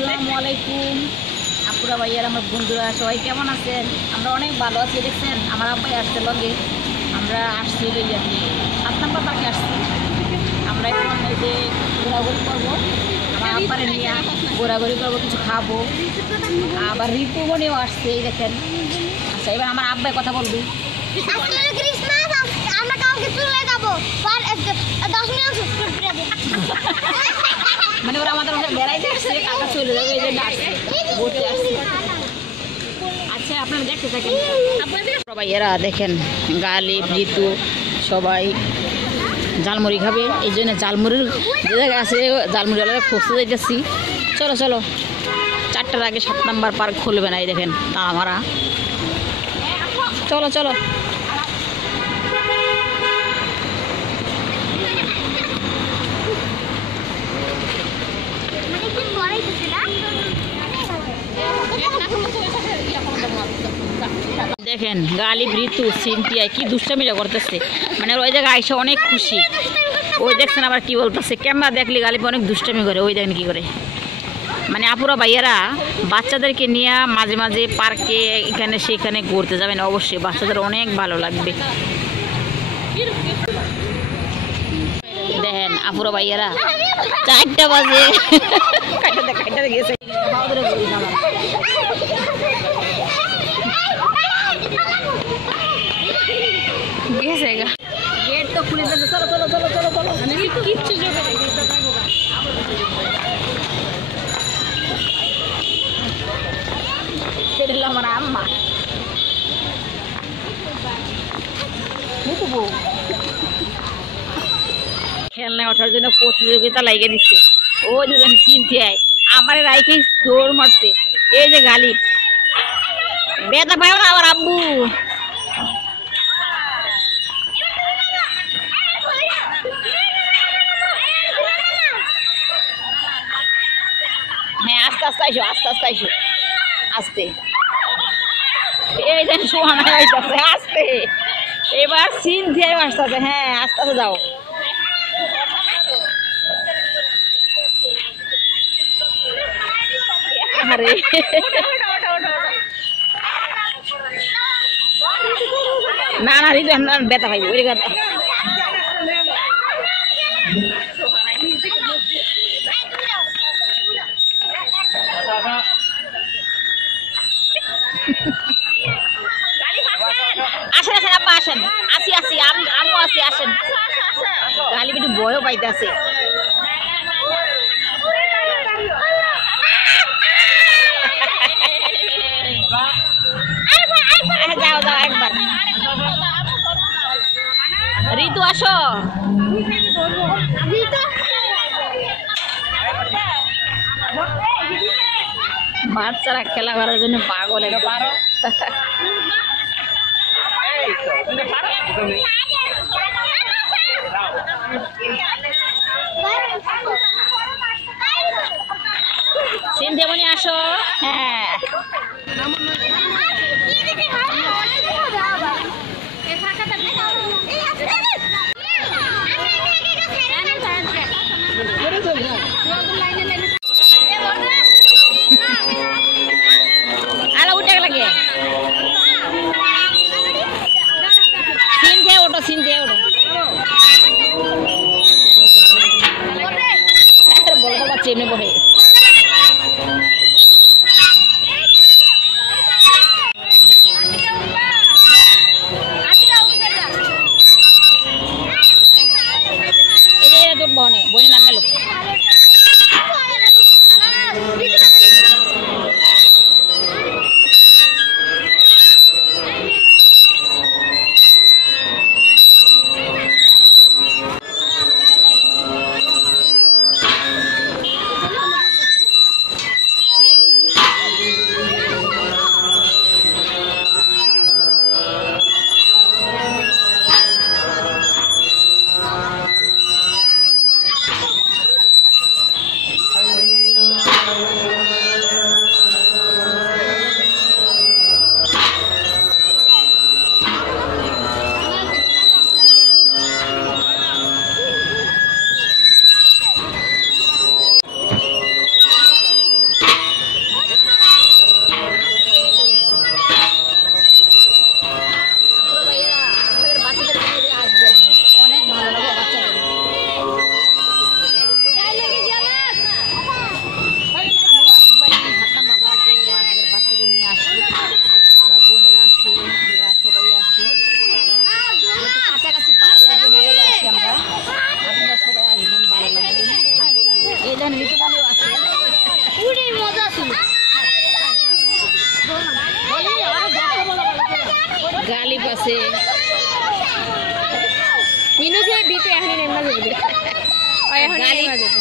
আসসালামু আলাইকুম আপুরা ভাইয়ার আমার বন্ধুরা সবাই কেমন আছেন? আমরা অনেক ভালো আছি। দেখছেন আমার আব্বাই আসছে লগে, আমরা আসছি 7 নম্বর পার্কে আসছি। আমরা এখন এই যে ঘোরাঘুরি করবো, আমার আব্বারে নিয়ে ঘোরাঘুরি করবো, কিছু খাবো। আবার ঋতুমণিও আসছে, এই দেখেন। আচ্ছা, এবার আমার আব্বাই কথা বলবি। মানে ওরা আমাদের বেড়াইতে আসছে, কাকা চলে যাবে, এই জন্য আসছে, ঘুরতে আসছে। আচ্ছা, আপনারা দেখতে থাকেন। সবাই এরা দেখেন, গালিব, ঋতু সবাই ঝালমুড়ি খাবে, এই জন্য ঝালমুড়ির যে জায়গায় আছে ঝালমুড়িওয়ালা খুঁজতে যাইতেছি। চলো চলো, 4টার আগে 7 নম্বর পার্ক খুলবে না, এই দেখেন তাড়ামারা। চলো চলো। দেখেন গালিব, ঋতু, সিনথিয়া কি দুষ্টামিটা করতেছে, মানে ওই জায়গায় আইসা অনেক খুশি। ওই দেখছেন আবার কি বলতেছে, ক্যামেরা দেখলে গালিব অনেক দুষ্টামি করে, ওই দেখেন কি করে। মানে আপুরা ভাইয়ারা বাচ্চাদেরকে নিয়ে মাঝে মাঝে পার্কে এখানে সেখানে ঘুরতে যাবেন, অবশ্যই বাচ্চাদের অনেক ভালো লাগবে। দেখেন আপুরা ভাইয়ারা 4টা বাজে গেছে। গেট তো খুলে দিয়েছে, চলো চলো চলো চলো চলো। কিচ্ছু জোগে আমার আম্মা খেলনা ওঠার জন্য প্রতিযোগিতা লাগিয়ে দিচ্ছে। ও দুজন সিনথিয়ায় আমার রাইকে দৌড় মারছে। এই যে গালিব, বেদা পায় না আমার আব্বু। হ্যাঁ, আস্তে আস্তে আইসো, আস্তে আস্তে আইসো, আস্তে। এই যে সোহানা আইতাছে আস্তে। এবার সিনথিয়ায় আসতেছে, হ্যাঁ আস্তে আস্তে যাও। আরে না না, ঋতু আপনার ব্যথা পাইব ওই কথা। আসেন আসেন আব্বা আসেন, আসি আসি, আমিও আসি, আসেন। গালিব একটু ভয়ও পাইতেছে। যাও যাও একবার। ঋতু আসো। বাচ্চারা খেলা করার জন্য পাগল। সিনথিয়ামণি আসো। হ্যাঁ আলো উঠে লাগে। সিনথিয়া ওঠো, সিনথিয়া ওঠো। বলবো বাচ্চা এমনি বহে। ওই যে বিটু এখনই নেমা যাবে এখনই নেমা যাবে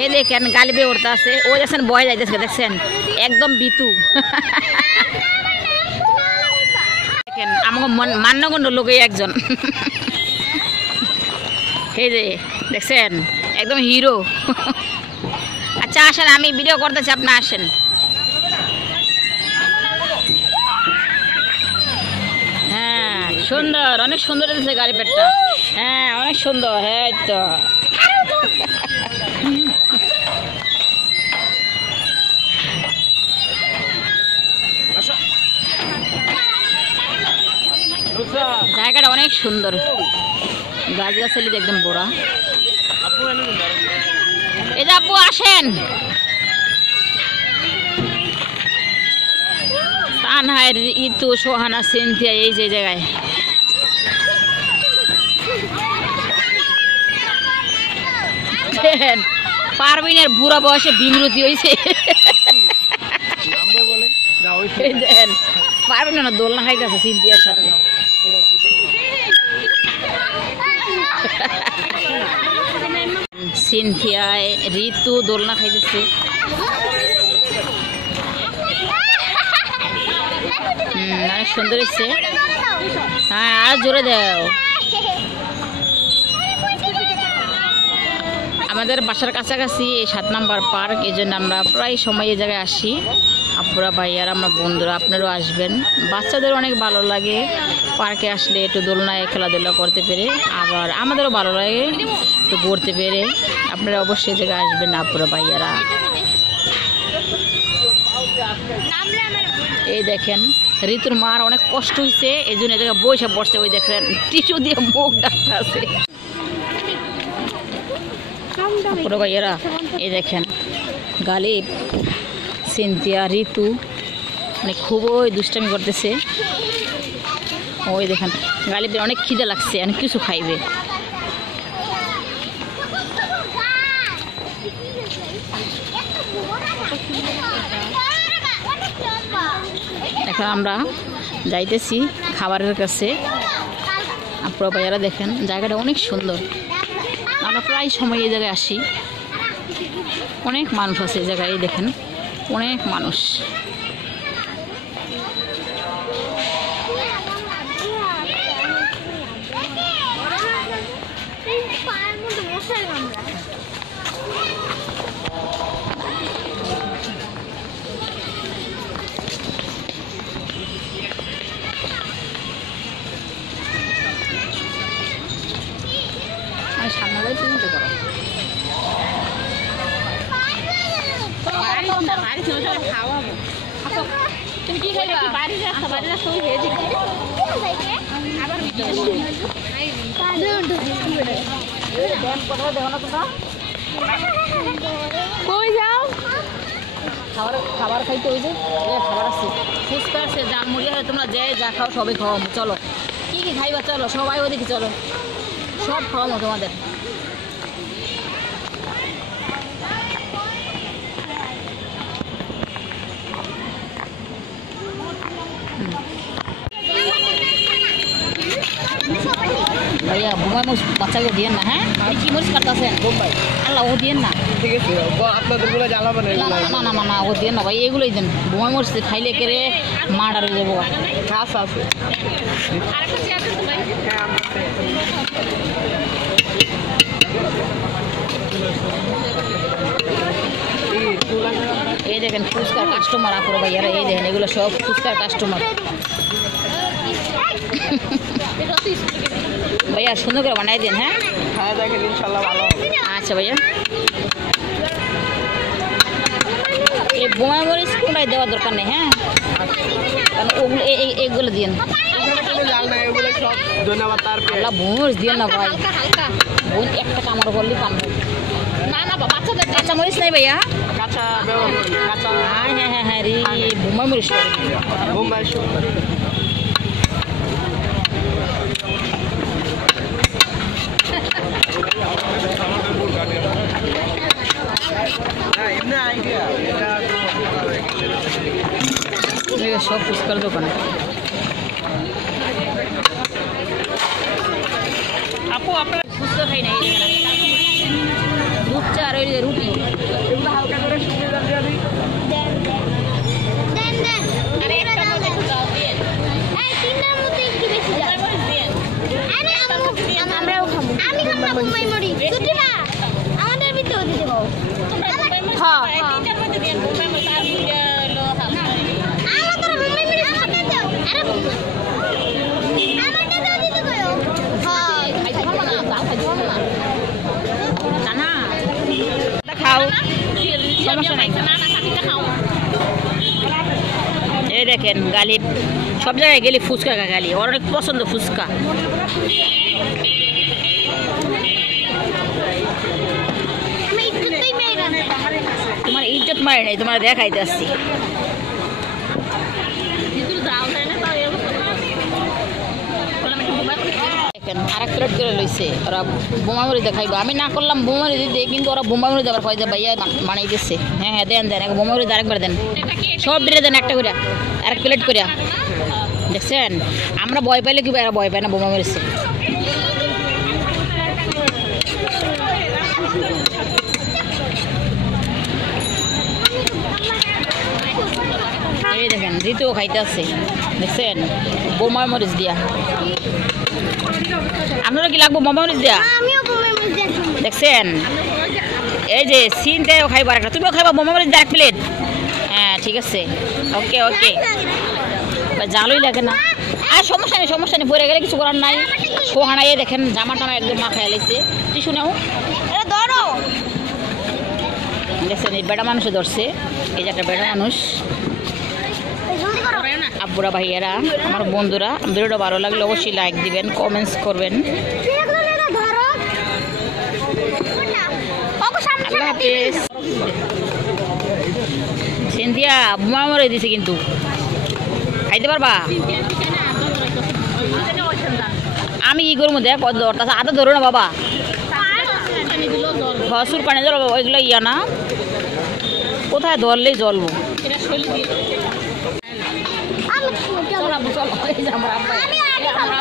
এই দেখেন গালিবে উড়তে আছে ও দেখছেন বয় যাইতেছে দেখছেন একদম বিতু দেখেন আমাকে মান্যগণ্য লোকে একজন এই যে দেখছেন একদম হিরো আচ্ছা আসেন আমি ভিডিও করতেছি আপনি আসেন হ্যাঁ সুন্দর অনেক সুন্দর দিচ্ছে গাড়ি পেটটা হ্যাঁ অনেক সুন্দর হ্যাঁ তো জায়গাটা অনেক সুন্দর গাছ গাছালি একদম বড়া এই যে আপু আসেন তানহার ইতু সোহানা সিনথিয়া এই যে জায়গায় পারবিনের বুড়া বয়সে বিমরতি হয়েছে দেখেন পারবিন না দোলনা খাইতেছে সিনথিয়ার সাথে সিনথিয়ায় ঋতু দোলনা খাইতেছে অনেক সুন্দর হচ্ছে হ্যাঁ আর জোরে দাও আমাদের বাসার কাছাকাছি এই 7 নম্বর পার্ক এই জন্য আমরা প্রায় সময় এই জায়গায় আসি আপুরা ভাইয়ারা আমরা বন্ধুরা আপনারাও আসবেন বাচ্চাদের অনেক ভালো লাগে পার্কে আসলে একটু দোলনায় খেলাধুলা করতে পেরে আবার আমাদেরও ভালো লাগে একটু ঘুরতে পেরে আপনারা অবশ্যই জায়গায় আসবেন আপুরা ভাইয়ারা এই দেখেন ঋতুর মার অনেক কষ্ট হয়েছে এই জন্য জায়গায় বৈশা পড়ছে ওই দেখেন টিস্যু দিয়ে মুখ ডাকতে আছে আপুরা ভাইয়ারা এই দেখেন গালিব সিনথিয়া ঋতু মানে খুবই দুষ্টামি করতেছে ওই দেখেন গালিবের অনেক খিদে লাগছে অনেক কিছু খাইবে এখন আমরা যাইতেছি খাবারের কাছে আপনারা ভাইয়ারা দেখেন জায়গাটা অনেক সুন্দর আমরা প্রায় সময় এই জায়গায় আসি অনেক মানুষ আছে এই জায়গায় দেখেন অনেক মানুষ সামনে চিন্তা করো খাওয়াবো তুমি কি খাইবা বাড়ির রাস্তা ওই ভেজে আবার কই যাও খাবার খাইতে ওই যে খাবার আছে ফুচকা আছে জামুড়ি আছে তোমরা যে যা খাও সবাই খাওয়াবো চলো কি কি খাইবা চলো সবাই ওদিকে চলো সব খাওয়াবো তোমাদের भैया बुमाई मुझ बच्चा को दिए ना है की मुझ करता से बुमाई अल्लाह वो दिए ना ঠিক আছে আপনাদের গুলো জ্বালা মানে ना ना ना ना वो दिए ना भाई एगुलोई देन बुमाई मुझ से खाइले करे मार আর দেবো ঘাস আছে আরেকটা চেয়ার তো ভাই এই দেখেন ফুচকার কাস্টমার আপুরা ভাইয়ারা এই দেখেন এগুলো সব ফুচকার কাস্টমার भैया सुंदर করে বানাই দেন হ্যাঁ খাওয়া দেখেন ইনশাআল্লাহ ভালো হবে আচ্ছা ভাইয়া এই বোমা মরিচ কোনটাই দেওয়ার দরকার নেই হ্যাঁ কারণ ওগুলো এইগুলো দিন লাল না এগুলো সব ধন্যবাদ তার আল্লাহ বোমা মরিচ দিন না ভাই হালকা বোন একটা কামড় করলে কামড় না না বাচ্চাদের কাঁচা মরিচ নাই ভাইয়া কাঁচা ব্যবহার করি কাঁচা হ্যাঁ হ্যাঁ হ্যাঁ হ্যাঁ রে বোমা মরিচ বোম্বাই সব ফুচকার দোকান খাই নাই দুধ চা আর ওই যে রুটি এগুলো হালকা করে শুকিয়ে যান দিয়ে দিই। আরে একটা মধ্যে দাও দিয়ে আমরাও খাবো। আমি খাবো বোম্বাই মরি দুটি না আমাদের ভিতরে দিতে পারো হ্যাঁ তিনটার মধ্যে দিয়ে বোম্বাই মতো আর দুইটা হলো হালকা আমাদের বোম্বাই মরি আমাকে দাও আরে আমাকে দাও দিতে কইও হ্যাঁ খাইতে পারবো না তাও খাইতে পারবো না না খাও সমস্যা নাই না না খাবিটা খাও এই দেখেন গালিব সব জায়গায় গেলে ফুচকা গালি ওর অনেক পছন্দ ফুচকা আমি ইজ্জতই মেরা তোমার ইজ্জত মারে নাই তোমার দেখাইতে আসছি দেখেন আরেক প্লেট করে লইছে ওরা বোমামুড়ি দেখাইবো আমি না করলাম বোমামুড়ি দিতে কিন্তু ওরা বোমামুড়ি দেবার কয়েছে ভাইয়া বানাই দিচ্ছে হ্যাঁ হ্যাঁ দেন দেন বোমামুড়ি আরেকবার দেন সব দিলে দেন একটা করে আরেক প্লেট করে দেখছেন আমরা ভয় পাইলে কি এরা ভয় পায় না বোমামুড়িছে এই দেখেন ঋতুও খাইতে আছে দেখছেন বোমা মরিচ দিয়া আপনারা কি লাগবো বোমা মরিচ দিয়া আমিও বোম্বাই মরি দেখো দেখছেন এই যে সিনটাও খাইবার একটা তুমিও খাইবা বোমা মরিচ দিয়া এক প্লেট হ্যাঁ ঠিক আছে ওকে ওকে জালই লাগে না আর সমস্যা নেই পরে গেলে কিছু করার নাই সোহানাই দেখেন জামা টামা একদম মা খাই লাইছে তুই শুনেও এটা ধরো দেখছেন এই বেটা মানুষে ধরছে এই যে একটা বেটা মানুষ জলদি করো আব্বুরা ভাইয়ারা আমার বন্ধুরা ভিডিওটা ভালো লাগলে অবশ্যই লাইক দিবেন কমেন্টস করবেন এটা ধরো ওগো সামনে আল্লাহ হাফেজ সিন্ধিয়া বোমা মরে দিছে কিন্তু খাইতে পারবা আমি কি করবো দেখ কত দর তাছাড়া আদা ধরো না বাবা হসুর পানি জল ওইগুলো ইয়া না কোথায় ধরলেই জ্বলবো আমি আগে খাবো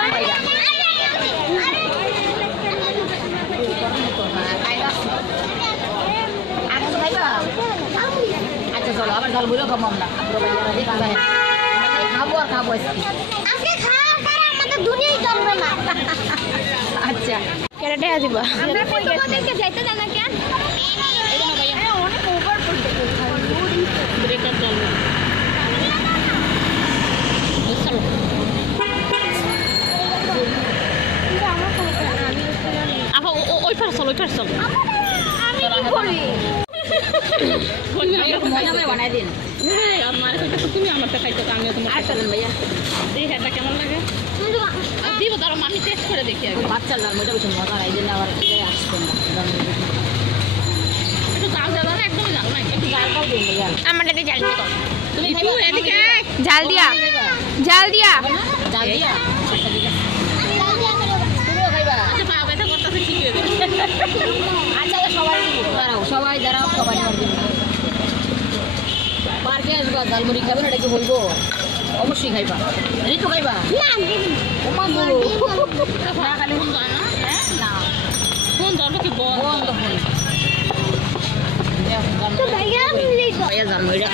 আচ্ছা চলো আবার জল বুঝেও খাবো আমরা খাবো আর খাবো আজকে খাওয়ার পরে আমাদের দুনিয়াই চলবে না আচ্ছা কেটে দিবা আমরা তোমাদেরকে যাইতে দেন না কেন অনেক ওভার করতে ব্রেকার চলবে চলো আপা ওই পারে চলো আমি কি করি মজা করে বানাই দিন তুমি আমারটা খাইতে আমিও তোমার আরেকটা দেন ভাইয়া এই হ্যাঁটা কেমন লাগে দিব তারা আমি টেস্ট করে দেখি আগে বাচ্চার লাল মজা বেশি মজা এই জন্য আবার আসছেন না একটু জাল দেওয়া না একদমই জাল না একটু জালটাও দিন ভাইয়া আমাদেরকে জাল দিতে তুমি একটু এদিকে জাল দিয়া জাল দিয়া জাল দিয়া আচ্ছা ঠিক আছে তুমিও খাইবা আচ্ছা পা ব্যথা করতেছে ঠিক হয়ে যাবে আচ্ছা সবাই দাঁড়াও সবাই পার্কে আসবা ঝালমুড়ি খাবে না এটাকে বলবো অবশ্যই খাইবা ঋতু খাইবা ওমা গুলো না খালি ফোন যায় না হ্যাঁ না ফোন ধরবো কি বল বন্ধ ফোন তো ভাইয়া ভাইয়া ঝালমুড়িটা